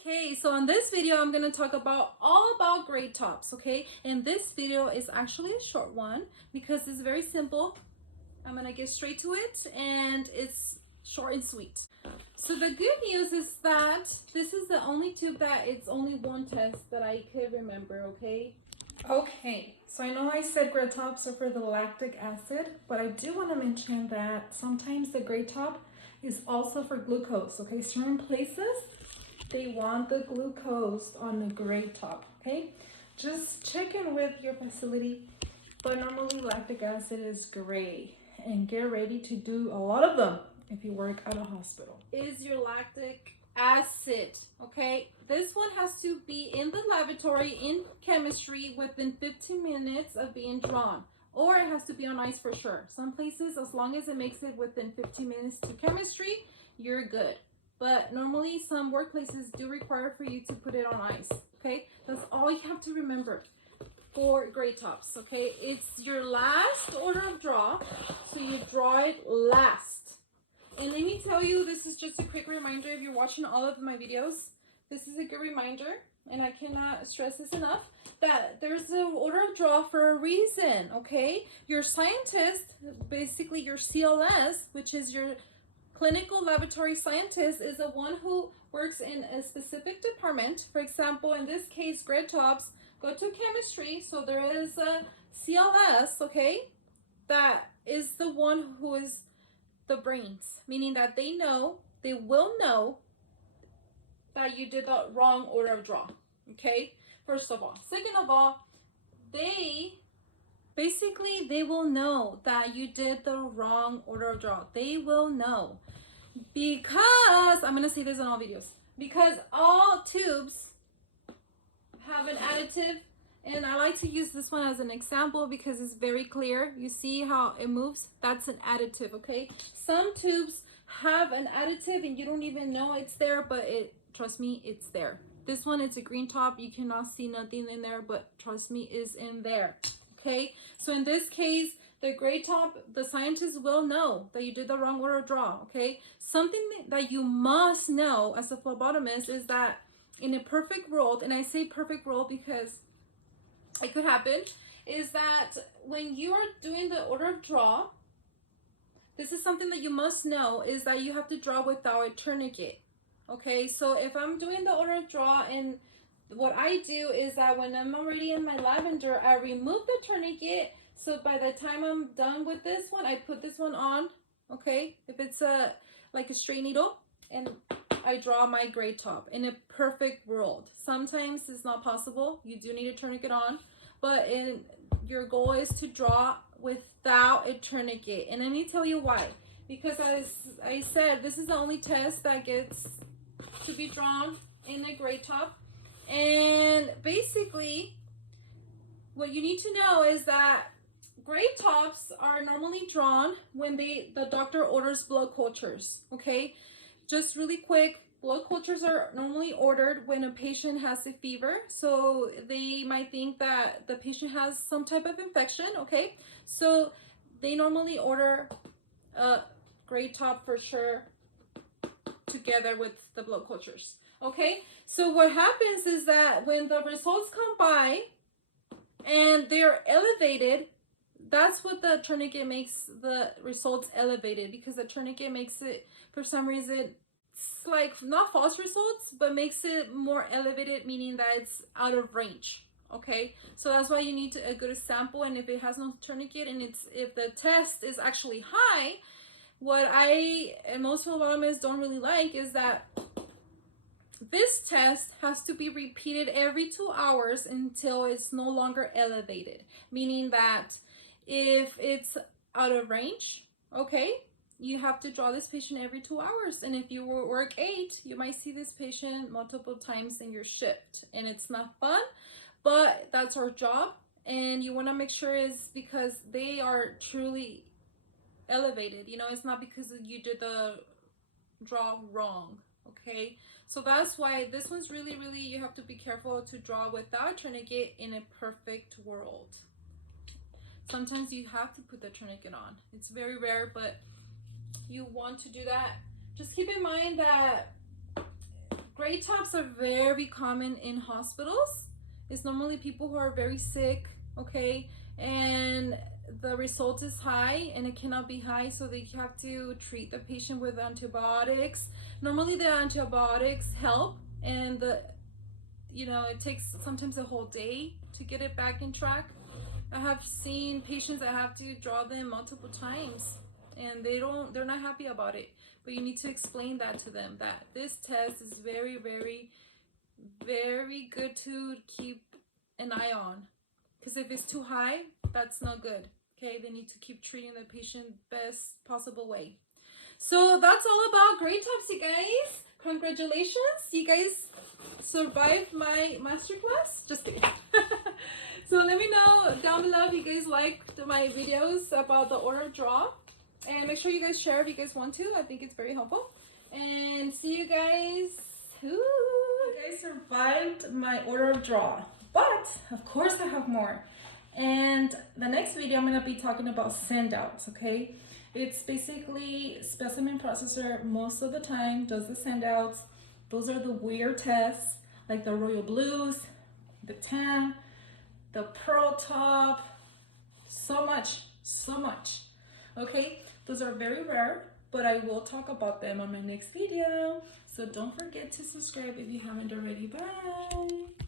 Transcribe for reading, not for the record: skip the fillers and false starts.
Okay, so on this video, I'm going to talk about all about grade tops, okay? And this video is actually a short one because it's very simple. I'm going to get straight to it and it's short and sweet. So the good news is that this is the only tube that it's only one test that I could remember, okay? Okay, so I know I said grade tops are for the lactic acid, but I do want to mention that sometimes the grade top is also for glucose, okay? Certain places, they want the glucose on the grade top, okay? Just check in with your facility, but normally lactic acid is gray, and get ready to do a lot of them if you work at a hospital. Is your lactic acid, okay? This one has to be in the laboratory in chemistry within 15 minutes of being drawn, or it has to be on ice for sure. Some places, as long as it makes it within 15 minutes to chemistry, you're good. But normally some workplaces do require for you to put it on ice, okay? That's all you have to remember for grade tops, okay? It's your last order of draw, so you draw it last. And let me tell you, this is just a quick reminder. If you're watching all of my videos, this is a good reminder, and I cannot stress this enough, that there's an order of draw for a reason, okay? Your scientist, basically your CLS, which is your clinical laboratory scientist, is the one who works in a specific department. For example, in this case, grade tops go to chemistry, so there is a CLS, okay, that is the one who is the brains, meaning that they will know that you did the wrong order of draw, okay? First of all. Second of all, they will know that you did the wrong order of draw. They will know, because I'm going to say this in all videos, because all tubes have an additive, and I like to use this one as an example because it's very clear. You see how it moves? That's an additive, okay? Some tubes have an additive and you don't even know it's there, but trust me, it's there. This one, it's a green top. You cannot see nothing in there, but trust me, is in there, okay? So in this case, the grade top, the scientists will know that you did the wrong order of draw, okay? Something that you must know as a phlebotomist is that in a perfect world, and I say perfect world because it could happen, is that when you are doing the order of draw, this is something that you must know, is that you have to draw without a tourniquet, okay? So if I'm doing the order of draw, and what I do is that when I'm already in my lavender, I remove the tourniquet. So by the time I'm done with this one, I put this one on, okay? If it's like a straight needle, and I draw my grade top in a perfect world. Sometimes it's not possible. You do need a tourniquet on, but your goal is to draw without a tourniquet. And let me tell you why. Because as I said, this is the only test that gets to be drawn in a grade top. And basically, what you need to know is that grade tops are normally drawn when the doctor orders blood cultures, okay? Just really quick, blood cultures are normally ordered when a patient has a fever. So they might think that the patient has some type of infection, okay? So they normally order a grade top for sure together with the blood cultures, okay? So what happens is that when the results come by and they're elevated, that's what the tourniquet makes the results elevated, because the tourniquet makes it, for some reason, it's like not false results, but makes it more elevated, meaning that it's out of range, okay? So that's why you need a good sample. And if it has no tourniquet, and if the test is actually high, what I and most phlebotomists don't really like is that this test has to be repeated every 2 hours until it's no longer elevated, meaning that if it's out of range, okay, you have to draw this patient every 2 hours. And if you work 8, you might see this patient multiple times in your shift. And it's not fun, but that's our job. And you want to make sure is because they are truly elevated. You know, it's not because you did the draw wrong, okay? So that's why this one's really, really, you have to be careful to draw without tourniquet in a perfect world. Sometimes you have to put the tourniquet on. It's very rare, but you want to do that. Just keep in mind that Grade tops are very common in hospitals. It's normally people who are very sick, okay, and the result is high and it cannot be high, so they have to treat the patient with antibiotics. Normally the antibiotics help, and it takes sometimes a whole day to get it back in track. I have seen patients that have to draw them multiple times and they're not happy about it. But you need to explain that to them, that this test is very, very, very good to keep an eye on. Because if it's too high, that's not good. Okay, they need to keep treating the patient best possible way. So that's all about grade tops, you guys. Congratulations, you guys survived my masterclass. Just kidding. So let me know down below if you guys liked my videos about the order of draw. And make sure you guys share if you guys want to. I think it's very helpful. And see you guys. Ooh, you guys survived my order of draw. But, of course, I have more. And the next video, I'm going to be talking about send-outs, okay? It's basically specimen processor most of the time does the send-outs. Those are the weird tests, like the royal blues, the tan, the pearl top, so much, okay? Those are very rare, but I will talk about them on my next video. So don't forget to subscribe if you haven't already. Bye.